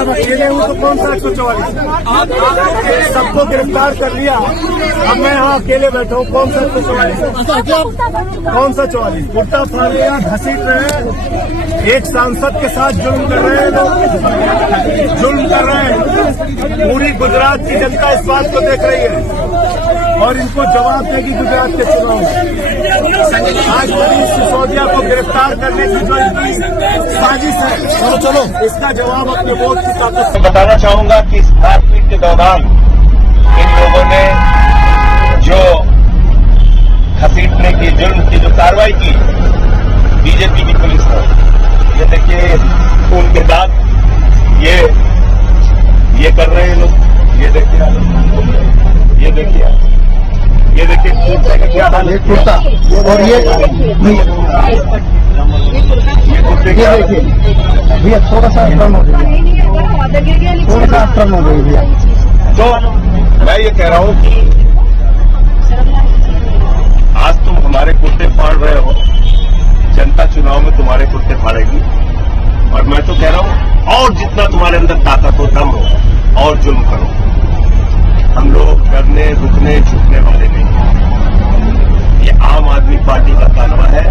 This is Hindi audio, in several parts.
अब अकेले हूँ तो कौन सा 144? सबको गिरफ्तार कर लिया, अब मैं यहाँ अकेले बैठा हूँ, कौन सा 144? कौन सा 44? कुर्ता फाड़ लिया, घसीट रहे हैं, एक सांसद के साथ जुल्म कर रहे हैं लोग, जुल्म कर रहे हैं। पूरी गुजरात की जनता इस बात को देख रही है और इनको जवाब देगी गुजरात के चुनाव में। आज मनीष सिसोदिया को गिरफ्तार करने की जो इनकी साजिश है, चलो इसका जवाब अपने वोट की ताकत से बताना चाहूंगा कि इस मारपीट के दौरान इन लोगों ने जो घसीटने की जुल्म की जो कार्रवाई की बीजेपी की पुलिस ने, ये देखिए उनके बाद ये कर रहे हैं लोग। ये देखिए कुर्ते का क्या हाल है, कुर्ता और ये कुर्ते क्या देखिए भैया, थोड़ा सा टर्न हो गई, थोड़ा सा टर्न हो गई भैया। तो मैं ये कह रहा हूं कि आज तुम हमारे कुर्ते फाड़ रहे हो, जनता चुनाव में तुम्हारे कुर्ते फाड़ेगी। और मैं तो कह रहा हूं और जितना तुम्हारे अंदर ताकत हो, दम हो, और जुल्म करो। हम लोग डरने रुकने झुकने वाले नहीं हैं। ये आम आदमी पार्टी का तालवा है,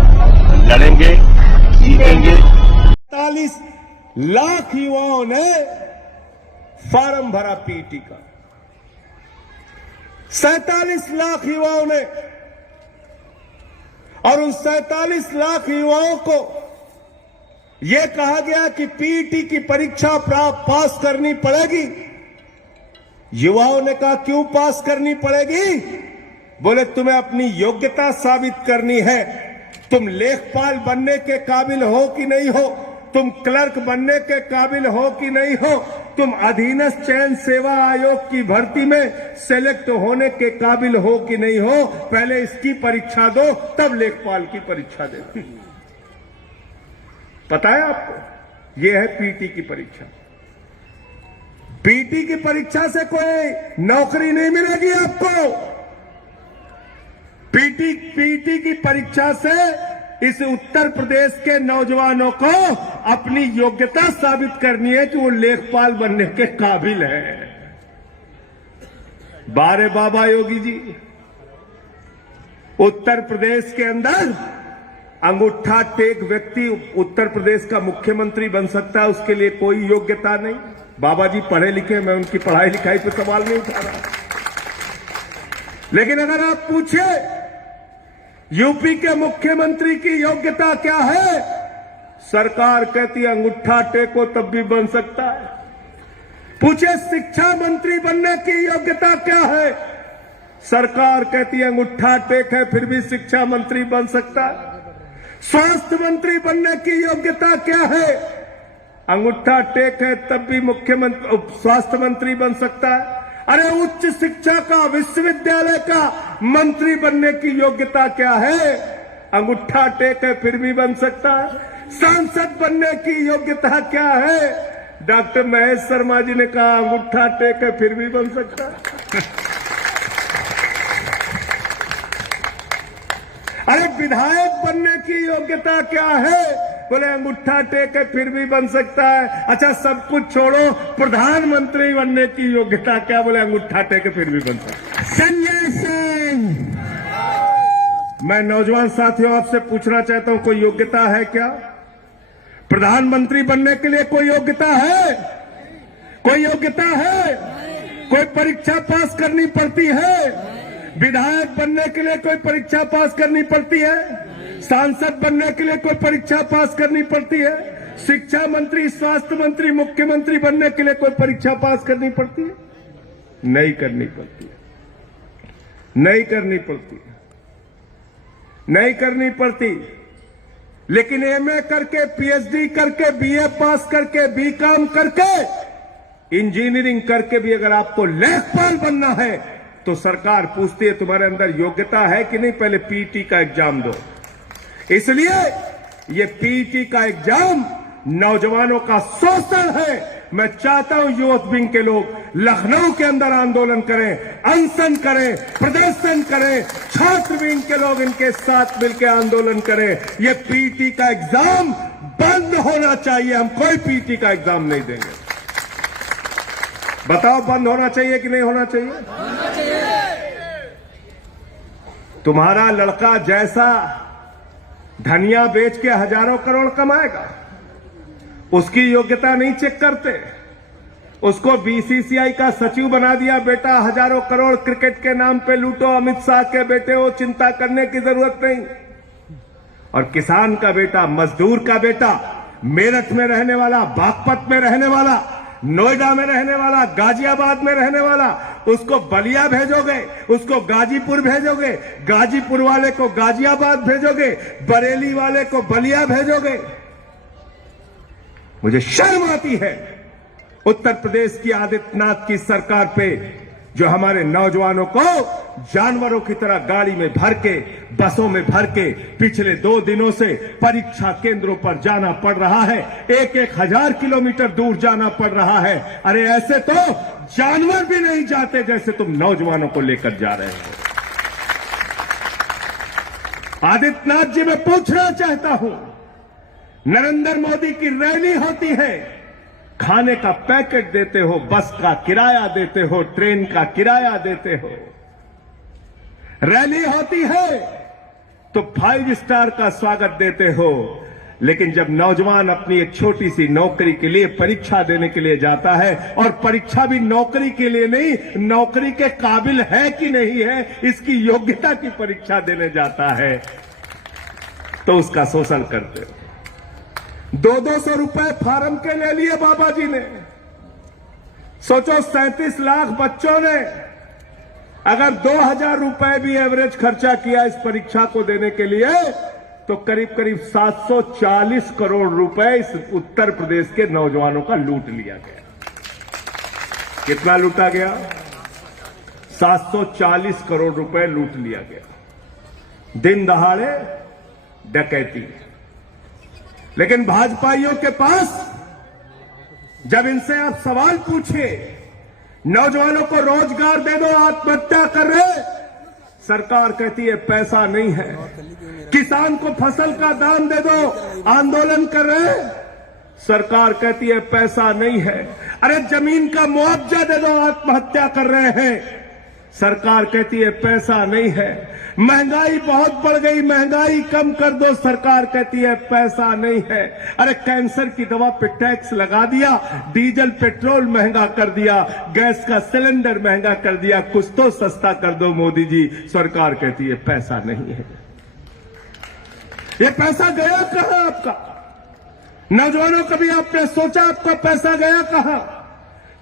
लड़ेंगे, जीतेंगे। 47 लाख युवाओं ने फार्म भरा पीटी का, 47 लाख युवाओं ने, और उन 47 लाख युवाओं को यह कहा गया कि पीटी की परीक्षा पास करनी पड़ेगी। युवाओं ने कहा क्यों पास करनी पड़ेगी? बोले तुम्हें अपनी योग्यता साबित करनी है। तुम लेखपाल बनने के काबिल हो कि नहीं हो, तुम क्लर्क बनने के काबिल हो कि नहीं हो, तुम अधीनस्थ चयन सेवा आयोग की भर्ती में सेलेक्ट होने के काबिल हो कि नहीं हो, पहले इसकी परीक्षा दो, तब लेखपाल की परीक्षा दे। पता है आपको, यह है पीटी की परीक्षा। पीटी की परीक्षा से कोई नौकरी नहीं मिलेगी आपको। पीटी की परीक्षा से इस उत्तर प्रदेश के नौजवानों को अपनी योग्यता साबित करनी है कि वो लेखपाल बनने के काबिल है। बारे बाबा योगी जी, उत्तर प्रदेश के अंदर अंगूठा टेक व्यक्ति उत्तर प्रदेश का मुख्यमंत्री बन सकता है, उसके लिए कोई योग्यता नहीं। बाबा जी पढ़े लिखे, मैं उनकी पढ़ाई लिखाई पे सवाल नहीं उठा रहा, लेकिन अगर आप पूछे यूपी के मुख्यमंत्री की योग्यता क्या है, सरकार कहती है अंगूठा टेको तब भी बन सकता है। पूछे शिक्षा मंत्री बनने की योग्यता क्या है, सरकार कहती है अंगूठा टेक है फिर भी शिक्षा मंत्री बन सकता है। स्वास्थ्य मंत्री बनने की योग्यता क्या है, अंगूठा टेक है तब भी मुख्यमंत्री स्वास्थ्य मंत्री बन सकता है। अरे उच्च शिक्षा का विश्वविद्यालय का मंत्री बनने की योग्यता क्या है, अंगूठा टेक है फिर भी बन सकता है। सांसद बनने की योग्यता क्या है, डॉक्टर महेश शर्मा जी ने कहा अंगूठा टेक है फिर भी बन सकता है। अरे विधायक बनने की योग्यता क्या है, बोले अंगूठा टेक है फिर भी बन सकता है। अच्छा सब कुछ छोड़ो, प्रधानमंत्री बनने की योग्यता क्या, बोले अंगूठा टेक है फिर भी बन सकता है। संजय सिंह, मैं नौजवान साथियों आपसे पूछना चाहता हूं, कोई योग्यता है क्या? प्रधानमंत्री बनने के लिए कोई योग्यता है? कोई योग्यता है? कोई परीक्षा पास करनी पड़ती है? विधायक बनने के लिए कोई परीक्षा पास करनी पड़ती है? सांसद बनने के लिए कोई परीक्षा पास करनी पड़ती है? शिक्षा मंत्री, स्वास्थ्य मंत्री, मुख्यमंत्री बनने के लिए कोई परीक्षा पास करनी पड़ती है? नहीं करनी पड़ती है, नहीं करनी पड़ती है, नहीं करनी पड़ती। लेकिन एमए करके, पीएचडी करके, बीए पास करके, बीकॉम करके, इंजीनियरिंग करके भी अगर आपको लेखपाल बनना है तो सरकार पूछती है तुम्हारे अंदर योग्यता है कि नहीं, पहले पीटी का एग्जाम दो। इसलिए ये पीटी का एग्जाम नौजवानों का शोषण है। मैं चाहता हूं यूथ विंग के लोग लखनऊ के अंदर आंदोलन करें, अनशन करें, प्रदर्शन करें, छात्र विंग के लोग इनके साथ मिलकर आंदोलन करें। ये पीटी का एग्जाम बंद होना चाहिए, हम कोई पीटी का एग्जाम नहीं देंगे। बताओ बंद होना चाहिए कि नहीं होना चाहिए? तुम्हारा लड़का जैसा धनिया बेच के हजारों करोड़ कमाएगा, उसकी योग्यता नहीं चेक करते। उसको बीसीसीआई का सचिव बना दिया, बेटा हजारों करोड़ क्रिकेट के नाम पे लूटो, अमित शाह के बेटे हो, चिंता करने की जरूरत नहीं। और किसान का बेटा, मजदूर का बेटा, मेरठ में रहने वाला, बागपत में रहने वाला, नोएडा में रहने वाला, गाजियाबाद में रहने वाला, उसको बलिया भेजोगे, उसको गाजीपुर भेजोगे, गाजीपुर वाले को गाजियाबाद भेजोगे, बरेली वाले को बलिया भेजोगे। मुझे शर्म आती है उत्तर प्रदेश की आदित्यनाथ की सरकार पे, जो हमारे नौजवानों को जानवरों की तरह गाड़ी में भर के, बसों में भर के पिछले 2 दिनों से परीक्षा केंद्रों पर जाना पड़ रहा है। 1,000 किलोमीटर दूर जाना पड़ रहा है। अरे ऐसे तो जानवर भी नहीं जाते जैसे तुम नौजवानों को लेकर जा रहे हो। आदित्यनाथ जी, मैं पूछना चाहता हूं, नरेंद्र मोदी की रैली होती है, खाने का पैकेट देते हो, बस का किराया देते हो, ट्रेन का किराया देते हो। रैली होती है तो 5 स्टार का स्वागत देते हो, लेकिन जब नौजवान अपनी एक छोटी सी नौकरी के लिए परीक्षा देने के लिए जाता है, और परीक्षा भी नौकरी के लिए नहीं, नौकरी के काबिल है कि नहीं है इसकी योग्यता की परीक्षा देने जाता है, तो उसका शोषण करते हो। 200 रुपए फार्म के ले लिए बाबा जी ने। सोचो 37 लाख बच्चों ने अगर 2,000 रुपए भी एवरेज खर्चा किया इस परीक्षा को देने के लिए, तो करीब करीब 740 करोड़ रुपए इस उत्तर प्रदेश के नौजवानों का लूट लिया गया। कितना लूटा गया? 740 करोड़ रुपए लूट लिया गया, दिन दहाड़े डकैती। लेकिन भाजपाइयों के पास जब इनसे आप सवाल पूछे, नौजवानों को रोजगार दे दो, आत्महत्या कर रहे, सरकार कहती है पैसा नहीं है। किसान को फसल का दाम दे दो, आंदोलन कर रहे, सरकार कहती है पैसा नहीं है। अरे जमीन का मुआवजा दे दो, आत्महत्या कर रहे हैं, सरकार कहती है पैसा नहीं है। महंगाई बहुत बढ़ गई, महंगाई कम कर दो, सरकार कहती है पैसा नहीं है। अरे कैंसर की दवा पे टैक्स लगा दिया, डीजल पेट्रोल महंगा कर दिया, गैस का सिलेंडर महंगा कर दिया, कुछ तो सस्ता कर दो मोदी जी, सरकार कहती है पैसा नहीं है। ये पैसा गया कहां आपका? नौजवानों कभी आपने सोचा आपका पैसा गया कहां?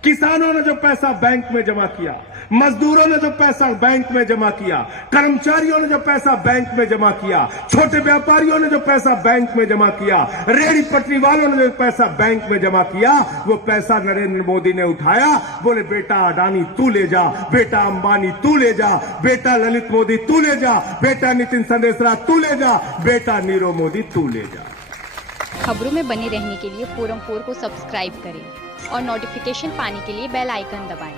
किसानों ने जो पैसा बैंक में जमा किया, मजदूरों ने जो पैसा बैंक में जमा किया, कर्मचारियों ने जो पैसा बैंक में जमा किया, छोटे व्यापारियों ने जो पैसा बैंक में जमा किया, रेहड़ी पटरी वालों ने जो पैसा बैंक में जमा किया, वो पैसा नरेंद्र मोदी ने उठाया। बोले बेटा अडानी तू ले जा, बेटा अंबानी तू ले जा, बेटा ललित मोदी तू ले जा, बेटा नितिन संदेशरा तू ले जा, बेटा नीरव मोदी तू ले जा। खबरों में बने रहने के लिए फोरम 4 को सब्सक्राइब करें और नोटिफिकेशन पाने के लिए बेल आइकन दबाएं।